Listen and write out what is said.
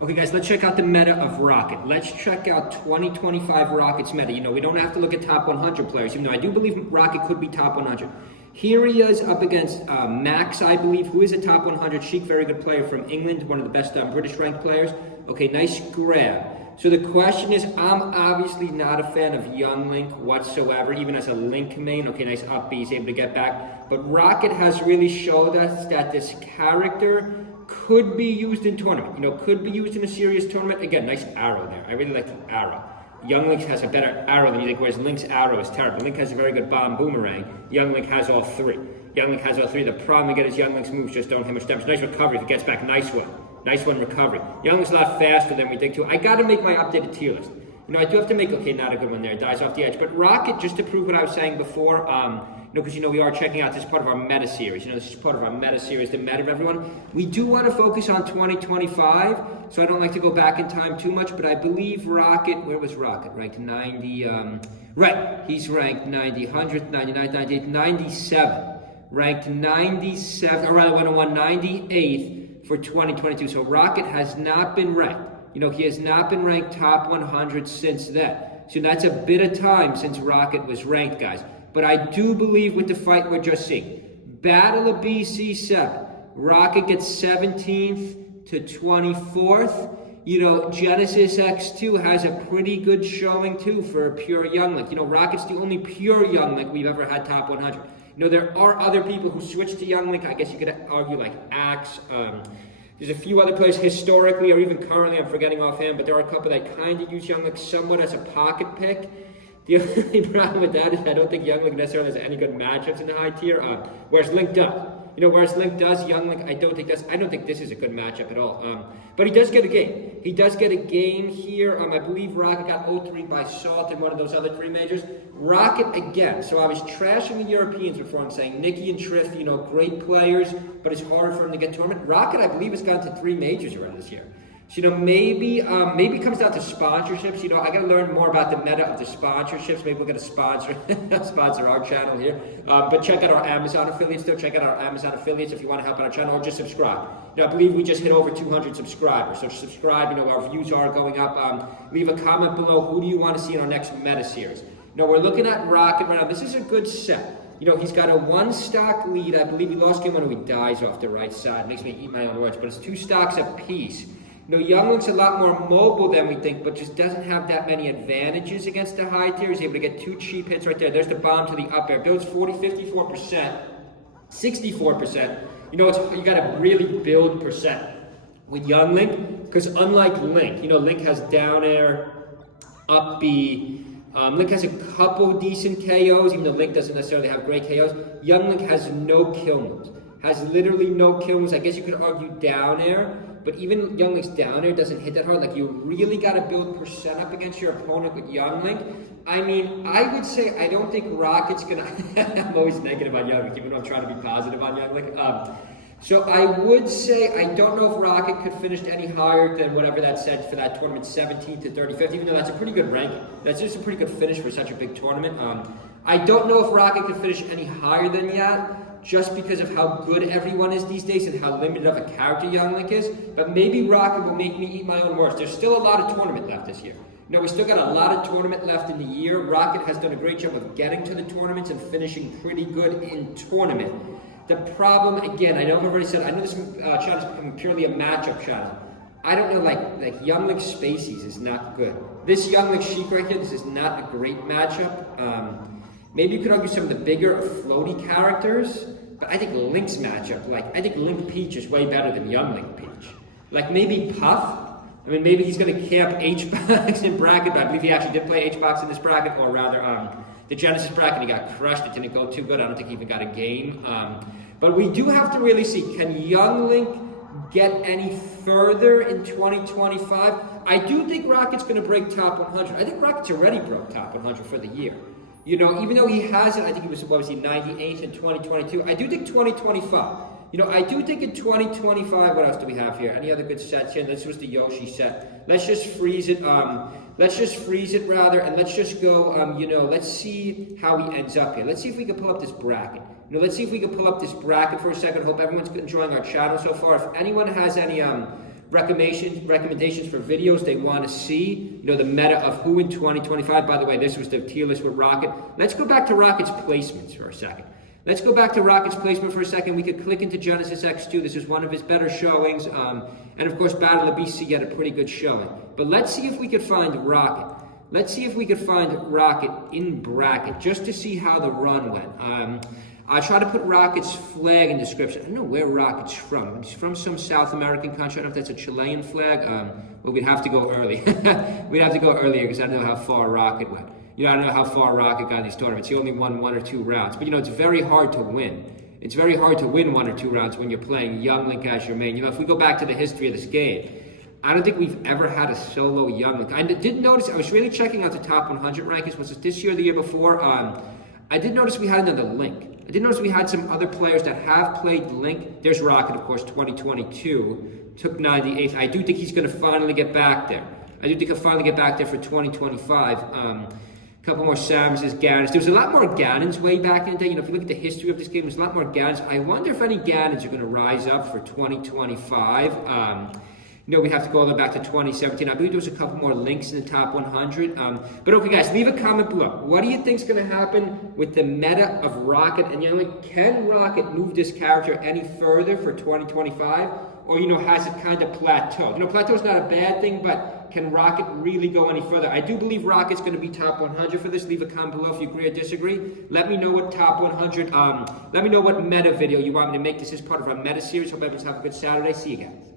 Okay, guys, let's check out the meta of Rocket. Let's check out 2025 Rocket's meta. You know, we don't have to look at top 100 players, even though I do believe Rocket could be top 100. Here he is up against Max, I believe, who is a top 100 Sheik, very good player from England, one of the best British ranked players. Okay, nice grab. So the question is, I'm obviously not a fan of Young Link whatsoever, even as a Link main. Okay, nice up B, he's able to get back. But Rocket has really showed us that this character could be used in tournament, you know, could be used in a serious tournament. Again, nice arrow there. I really like the arrow. Young Link has a better arrow than you think, whereas Link's arrow is terrible. Link has a very good bomb boomerang. Young Link has all three. Young Link has all three. The problem again is Young Link's moves just don't hit much damage. Nice recovery if he gets back. Nice one. Nice one recovery. Young Link's a lot faster than we think too. I got to make my updated tier list. You know, I do have to make, okay, not a good one there. It dies off the edge. But Rocket, just to prove what I was saying before, you know, because, you know, we are checking out this part of our meta series. You know, this is part of our meta series, the meta of everyone. We do want to focus on 2025, so I don't like to go back in time too much, but I believe Rocket, where was Rocket? Ranked 90, right, he's ranked 90, 100th, 99th, 98th, 97. Ranked 97, or rather 101, 98th for 2022. So Rocket has not been ranked. You know, he has not been ranked top 100 since then. So that's a bit of time since Rocket was ranked, guys. But I do believe with the fight we're just seeing, Battle of BC7, Rocket gets 17th to 24th. You know, Genesis X2 has a pretty good showing too for a pure Young Link. You know, Rocket's the only pure Young Link we've ever had top 100. You know, there are other people who switched to Young Link. I guess you could argue like Axe. There's a few other players historically or even currently, I'm forgetting offhand, but there are a couple that kind of use Young Link somewhat as a pocket pick. The only problem with that is I don't think Young Link necessarily has any good matchups in the high tier, whereas Link does. You know, whereas Link does, Young Link, I don't think this is a good matchup at all. But he does get a game. He does get a game here. I believe Rocket got 0-3 by Salt in one of those other three majors. Rocket again. So I was trashing the Europeans before. I'm saying Nikki and Triff, you know, great players, but it's harder for them to get tournament. Rocket, I believe, has gone to 3 majors already this year. So, you know, maybe it comes down to sponsorships. You know, I got to learn more about the meta of the sponsorships. Maybe we'll get a sponsor our channel here. But check out our Amazon affiliates, though. Check out our Amazon affiliates if you want to help out our channel, or just subscribe. You know, I believe we just hit over 200 subscribers. So subscribe. You know, our views are going up. Leave a comment below. Who do you want to see in our next meta series? You know, we're looking at Rocket right now. This is a good set. You know, he's got a 1-stock lead. I believe he lost game 1 when he dies off the right side. It makes me eat my own words, but it's 2 stocks apiece. You know, Young Link's a lot more mobile than we think, but just doesn't have that many advantages against the high tier. He's able to get 2 cheap hits right there. There's the bomb to the up air. Builds 54%, 64%. You know, you got to really build percent with Young Link, because unlike Link, you know, Link has down air, up B. Link has a couple decent KOs, even though Link doesn't necessarily have great KOs. Young Link has no kill moves. Has literally no kill moves. I guess you could argue down air. But even Young Link's down air doesn't hit that hard. Like, you really got to build percent up against your opponent with Young Link. I mean, I would say I don't think Rocket's going to... I'm always negative on Young Link, even though I'm trying to be positive on Young Link. So I would say I don't know if Rocket could finish any higher than whatever that said for that tournament, 17th to 35th, even though that's a pretty good ranking. That's just a pretty good finish for such a big tournament. I don't know if Rocket could finish any higher than that, just because of how good everyone is these days and how limited of a character Young Link is. But maybe Rocket will make me eat my own words. There's still a lot of tournament left this year. You know, we still got a lot of tournament left in the year. Rocket has done a great job of getting to the tournaments and finishing pretty good in tournament. The problem, again, I know I've already said, I know this channel is becoming purely a matchup channel. I don't know, like Young Link Spaceys is not good. This Young Link Sheik right here, this is not a great matchup. Maybe you could argue some of the bigger floaty characters, but I think Link's matchup, I think Link Peach is way better than Young Link Peach. Like maybe Puff. I mean, maybe he's going to camp H-Box in bracket, but I believe he actually did play H-Box in this bracket, or rather, the Genesis bracket, he got crushed. It didn't go too good. I don't think he even got a game. But we do have to really see, can Young Link get any further in 2025? I do think Rocket's going to break top 100. I think Rocket's already broke top 100 for the year. You know, even though he hasn't, I think he was, 98th in 2022. I do think 2025. You know, I do think in 2025, what else do we have here? Any other good sets here? This was the Yoshi set. Let's just freeze it. Let's just freeze it rather, and let's just go, you know, let's see how he ends up here. Let's see if we can pull up this bracket. You know, let's see if we can pull up this bracket for a second. Hope everyone's enjoying our channel so far. If anyone has any recommendations for videos they want to see. You know, the meta of who in 2025. By the way, this was the tier list with Rocket. Let's go back to Rocket's placements for a second. Let's go back to Rocket's placement for a second. We could click into Genesis X2. This is one of his better showings. And of course, Battle of BC had a pretty good showing. But let's see if we could find Rocket. Let's see if we could find Rocket in bracket, just to see how the run went. I try to put Rocket's flag in description. I don't know where Rocket's from. He's from some South American country. I don't know if that's a Chilean flag. Well, we'd have to go early. We'd have to go earlier because I don't know how far Rocket went. You know, I don't know how far Rocket got in these tournaments. He only won 1 or 2 rounds. But, you know, it's very hard to win. It's very hard to win 1 or 2 rounds when you're playing Young Link as your main. You know, if we go back to the history of this game, I don't think we've ever had a solo Young Link. I did notice, I was really checking out the top 100 rankings. Was it this year or the year before? I did notice we had another Link. I did notice we had some other players that have played Link. There's Rocket, of course, 2022. Took 98th. I do think he's going to finally get back there. I do think he'll finally get back there for 2025. Couple more Samuses, Ganons. There was a lot more Ganons way back in the day. You know, if you look at the history of this game, there's a lot more Ganons. I wonder if any Ganons are going to rise up for 2025. You know, we have to go all the way back to 2017. I believe there was a couple more links in the top 100. But okay, guys, leave a comment below. What do you think is going to happen with the meta of Rocket? And, you know, can Rocket move this character any further for 2025? Or, you know, has it kind of plateaued? You know, plateau is not a bad thing, but can Rocket really go any further? I do believe Rocket's going to be top 100 for this. Leave a comment below if you agree or disagree. Let me know what top 100, let me know what meta video you want me to make. This is part of our meta series. Hope everyone's having a good Saturday. See you guys.